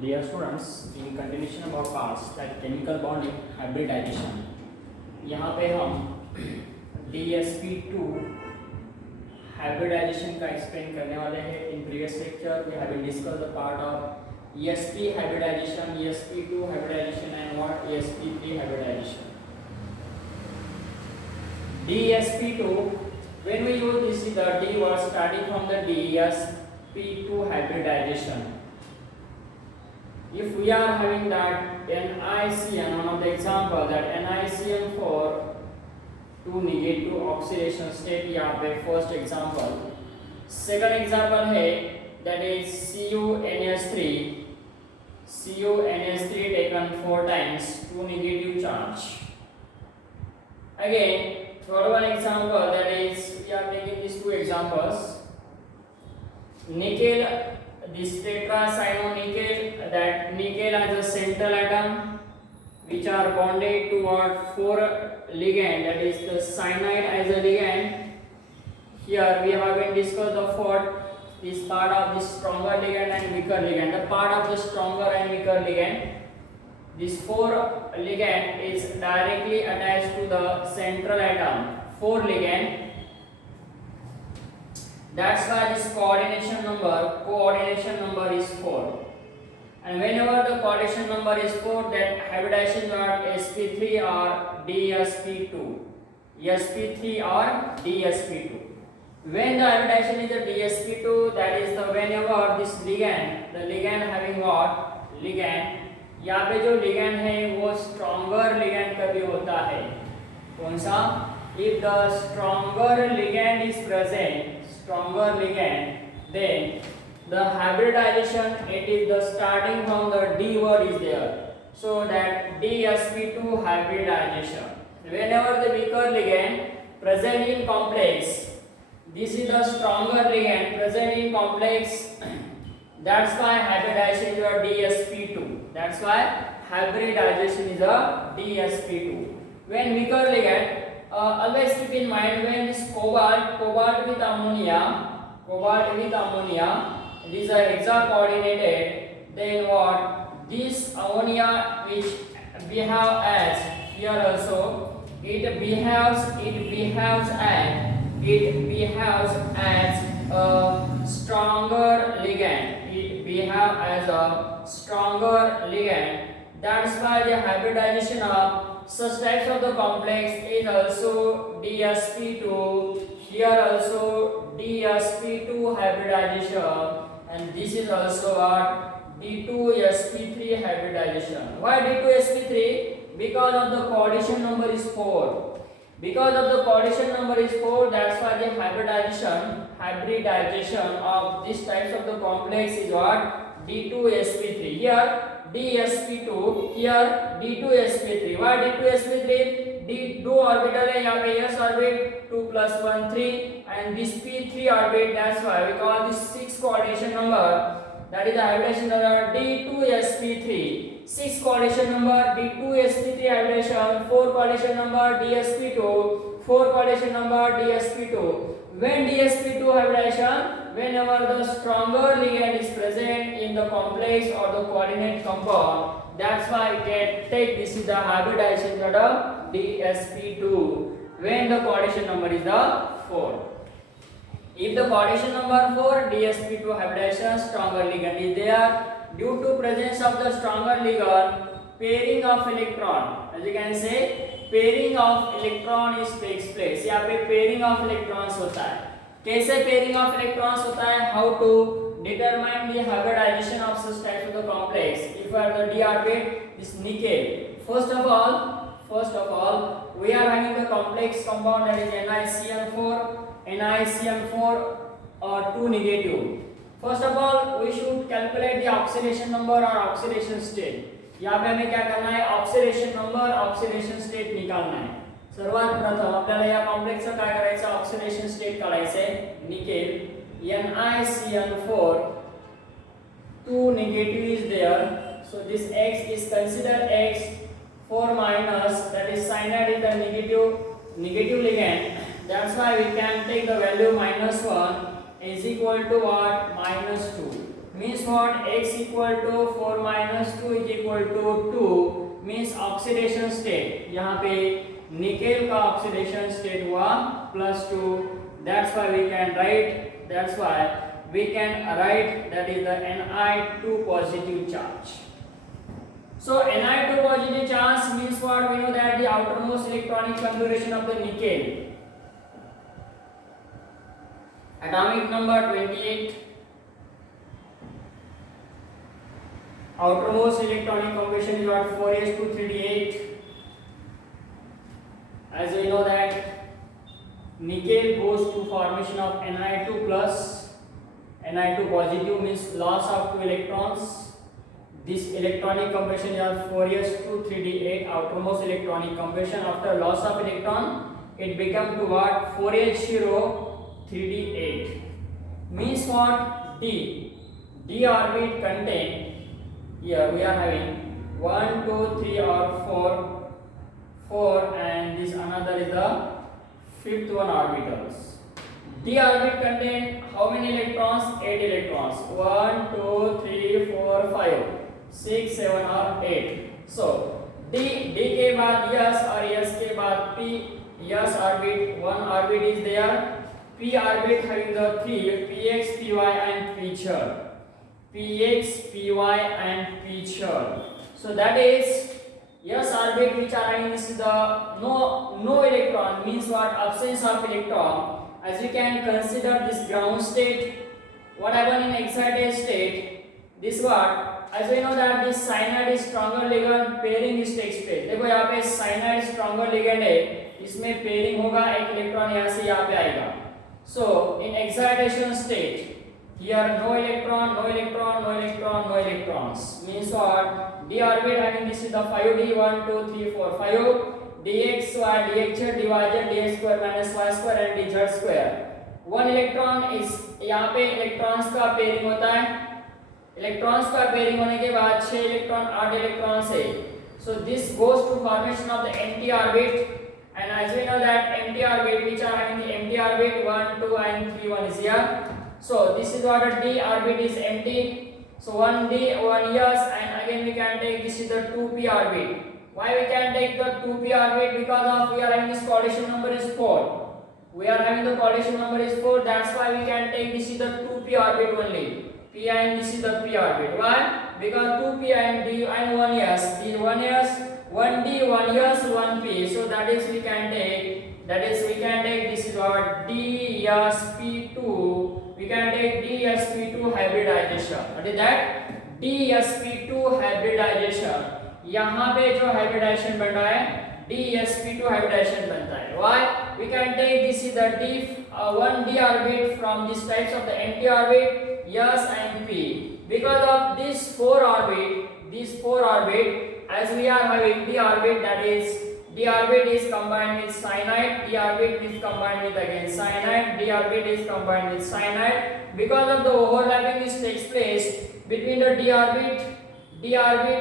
Dear students, in continuation of our class that chemical bonding hybridization, यहाँ पे हम DsP2 hybridization का explain करने वाले हैं. In previous lecture we have discussed the part of EsP hybridization, EsP2 hybridization and what EsP3 hybridization. DsP2, when we use this the D word starting from the DsP2 hybridization. If we are having that NiCN, one of the example that NiCN for two negative oxidation state यहाँ पे first example. Second example है that is CuNS3. CuNS3 taken 4 times, two negative charge. Again, third one example that is we are taking these two examples. Nickel, this tetracyanonickel, that nickel as a central atom which are bonded toward 4 ligand, that is the cyanide as a ligand. Here we have been discussed the fourth, this part of the stronger ligand and weaker ligand. The part of the stronger and weaker ligand, this 4 ligand is directly attached to the central atom, 4 ligand. That's why this coordination number is 4. And whenever the coordination number is 4, then hybridization are sp3 or dsp2. sp3 or dsp2. When the hybridization is a dsp2, that is the whenever this ligand, the ligand having what? Ligand. यहाँ पे जो ligand है वो stronger ligand कभी होता है. कौन सा? If the stronger ligand is present, then the hybridization, it is the starting from the D word is there, so that dsp2 hybridization. Whenever the weaker ligand present in complex, this is the stronger ligand present in complex, that's why hybridization is a dsp2. That's why hybridization is a dsp2. When weaker ligand, always keep in mind, when this cobalt with ammonia, it is a hexa coordinated, then what? This ammonia which behave as here also, it behaves as a stronger ligand. It behaves as a stronger ligand. That's why the hybridization of such types of the complex is also dsp2. Here also dsp2 hybridization, and this is also what? d2sp3 hybridization. Why d2sp3? Because of the coordination number is 4. Because of the coordination number is 4, that's why the hybridization of these types of the complex is what? d2sp3. Here dsp2, here d2sp3. Why d2sp3? d2 orbital है यहाँ पे s orbit 2 + 1 3, and this p3 orbit, that's why we call this 6 coordination number, that is the hybridization number d2sp3. 6 coordination number d2sp3 hybridization, 4 coordination number dsp2, 4 coordination number dsp2. When dsp2 hybridization, whenever the stronger ligand is present in the complex or the coordinate compound, that's why we can take this is the hybridization of dsp2 when the coordination number is the 4. If the coordination number 4, dsp2 hybridization, stronger ligand is there. Due to presence of the stronger ligand, pairing of electron, as you can say, pairing of electron is takes place. यहाँ पे pairing of electrons होता है. कैसे pairing of electrons होता है? How to determine the hybridization of such types of the complex? If we have the d orbit, this nickel. First of all, we are having the complex compound that is NiCN4 or 2 negative. First of all, we should calculate the oxidation number or oxidation state. यहाँ पे हमें क्या करना है? Oxidation number, oxidation state निकालना है. सर्वात प्रथम आपल्याला या कॉम्प्लेक्सचं काय करायचं? ऑक्सिडेशन स्टेट काढायचं आहे. Nickel NiCN4, 2 negative is there, so this X is considered X. 4 minus, that is cyanide is the negative ligand, that's why we can take the value -1 is equal to what? -2. means what? X equal to 4 minus 2 is equal to 2 means oxidation state. यहाँ पे nickel का oxidation state हुआ +2. That's why we can write that is the Ni2 positive charge. So Ni2 positive charge means what? We know that the outermost electronic configuration of the nickel, atomic number 28. Outermost electronic configuration is what? 4s2 3d8. As we know that nickel goes to formation of Ni2 plus. Ni2 positive means loss of 2 electrons. This electronic configuration is 4s2 3d8. Outermost electronic configuration after loss of electron, it become to what? 4h0 3d8. Means what? D orbit contain. Here we are having 1, 2, 3 or 4 and this another is the fifth one orbitals. D orbit contain how many electrons? 8 electrons. 1, 2, 3, 4, 5, 6, 7 or 8. So D के बाद S और S के बाद P. S orbit, one orbit is there. P orbit having the 3 Px, Py and P church. Px, Py and P church. So that is S orbit which are having this is the no electron means what? Absence of electron. As you can consider this ground state. What happened in excited state? This what? As we know that this cyanide is stronger ligand, pairing is takes place. देखो यहाँ पे cyanide stronger ligand है, इसमें pairing होगा, एक electron यहाँ से यहाँ पे आएगा. So in excitation state, here no electron, no electron, no electron, no electrons. Means what? D orbit having this is the 5d 1, 2, 3, 4, 5. dx y dx divided dx square minus y square and dz square. One electron is यहाँ पे electrons का pairing होता है. Electrons का pairing होने के बाद 6 electron 8 electron से. So this goes to formation of the empty orbit. And as we know that empty orbit which are having the empty orbit 1, 2 and 3 1 is here. So this is what a D orbit is empty. So 1D 1 S and again we can take this is the 2p orbit. Why we can take the 2p orbit? Because of we are having this coordination number is 4. We are having the coordination number is 4. That's why we can take this is the 2p orbit only. P and this is the p orbit. Why? Because 2p and D and 1s. The 1s 1d 1s 1p. So that is we can take this is what dsp2. We can take dsp2 hybridization. What is that? dsp2 hybridization. यहाँ पे जो hybridization बन रहा है dsp2 hybridization बनता है. Why? We can take this is the d1d orbit from these types of the empty orbit S and P. Because of this 4 orbit, as we are having d orbit, that is d orbit is combined with cyanide, d orbit is combined with again cyanide, d orbit is combined with cyanide. Because of the overlapping which takes place between the d orbit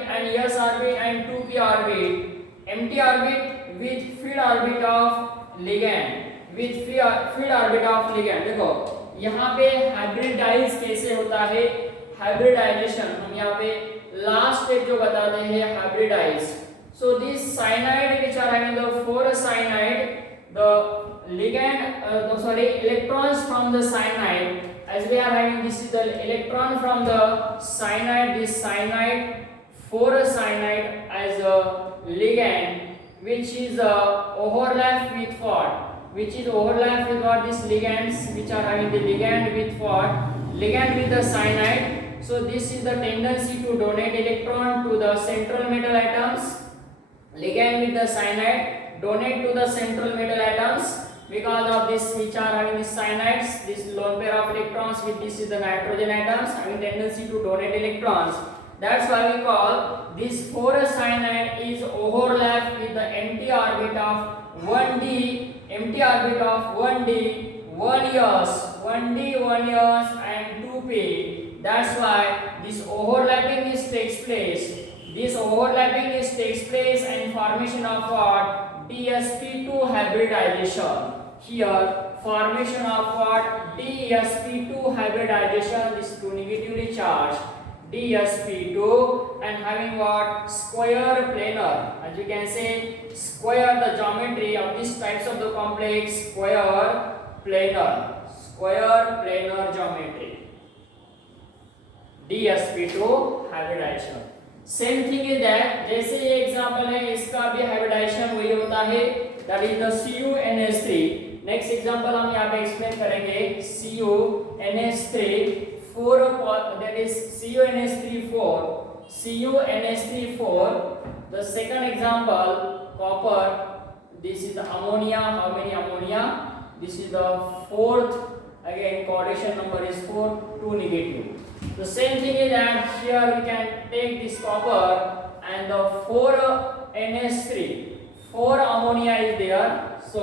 and S orbit and 2p orbit, empty orbit with field orbit of ligand, देखो यहाँ पे hybridise कैसे होता है? Hybridisation हम यहाँ पे last step जो बताते हैं hybridise. So this cyanide which are having the 4 cyanide, the electrons from the cyanide, as we are having this is the electron from the cyanide, this cyanide 4 cyanide as a ligand which is overlap with what? Which is overlap with what? These ligands which are having the ligand with what? Ligand with the cyanide. So this is the tendency to donate electron to the central metal atoms. Ligand with the cyanide donate to the central metal atoms. Because of this which are having these cyanides, this lone pair of electrons with this is the nitrogen atoms having tendency to donate electrons. That's why we call this 4 cyanide is overlap with the empty orbit of 1d, empty orbit of 1d, 1s, 1d, 1s and 2p. That's why this overlapping takes place. This overlapping takes place and formation of what? dsp2 hybridization. Here formation of what DsP2 hybridization, this 2 negatively charged DsP2 and having what square planar, as you can say square, the geometry of these types of the complex square planar geometry, DsP2 hybridization. Same thing is that, जैसे ये example है इसका भी hybridisation वही होता है, that is the CuNH3. Next example हम यहाँ पे एक्सप्लेन करेंगे CuNH3 4, that is CuNH3 4. The second example copper, this is the ammonia. How many ammonia? This is the fourth, again coordination number is 4, 2 negative. The same thing is that here we can take this copper and the 4NH3, 4 ammonia is there. So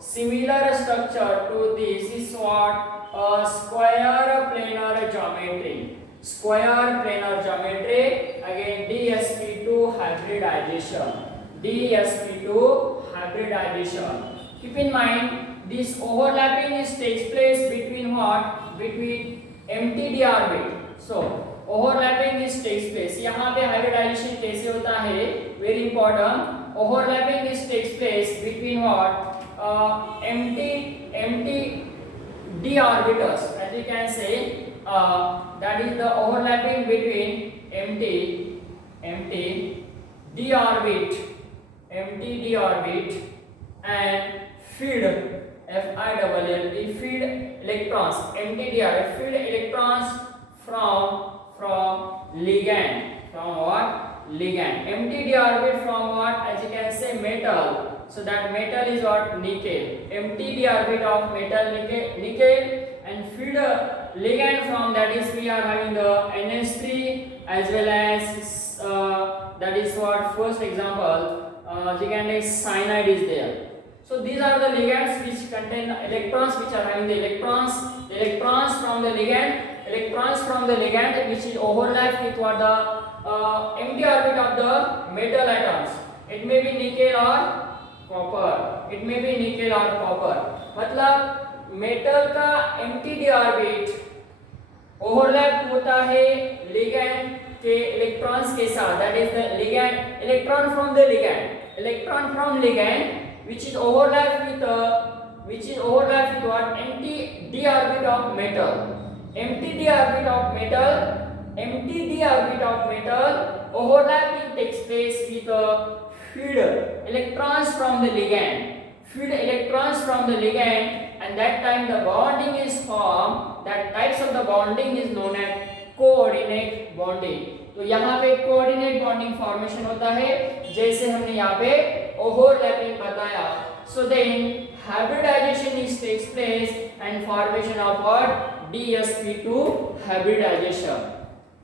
similar structure to this is what? A square planar geometry. Square planar geometry, again DsP2 hybridization. DsP2 hybridization. Keep in mind this overlapping takes place between what? Between empty d orbit. So overlapping takes place. यहाँ पे hybridization कैसे होता है? Very important. Overlapping takes place between what? Empty d orbitals. As you can say, that is the overlapping between empty d orbit and filled filled electrons, empty d orbit, filled electrons from ligand, from what? Ligand. Empty d orbit from what? As you can say metal. So that metal is what? Nickel. Empty d orbit of metal, nickel, and filled ligand from that is we are having the NH3 as well as that is what? First example, ligand is cyanide is there. So these are the ligands which contain electrons, which are having the electrons from the ligand, which is overlapped with what? The empty orbit of the metal atoms. It may be nickel or copper. मतलब metal का empty d orbit overlap होता है ligand के electrons के साथ. That is the ligand, electron from ligand, which is overlapped with what? Empty d orbit of metal. Empty d orbit of metal overlapping takes place with filled electrons from the ligand, and that time the bonding is formed. That types of the bonding is known as coordinate bonding. तो यहाँ पे coordinate bonding formation होता है, जैसे हमने यहाँ पे overlapping बताया. So then hybridization takes place and formation of what? DsP2 hybridization.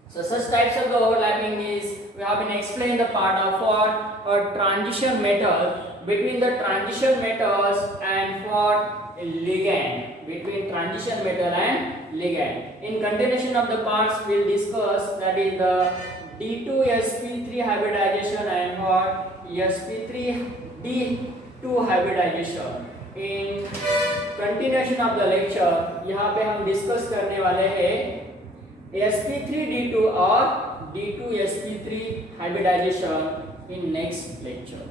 So such types of the overlapping is, we have been explained the part of what? A transition metal, between the transition metals and what? Ligand, between transition metal and ligand. In continuation of the parts we will discuss, that is the D2sp3 hybridization and what? sp3d2 hybridization. In continuation of the lecture, यहाँ पे हम discuss करने वाले हैं sp3d2 और d2sp3 hybridization in next lecture.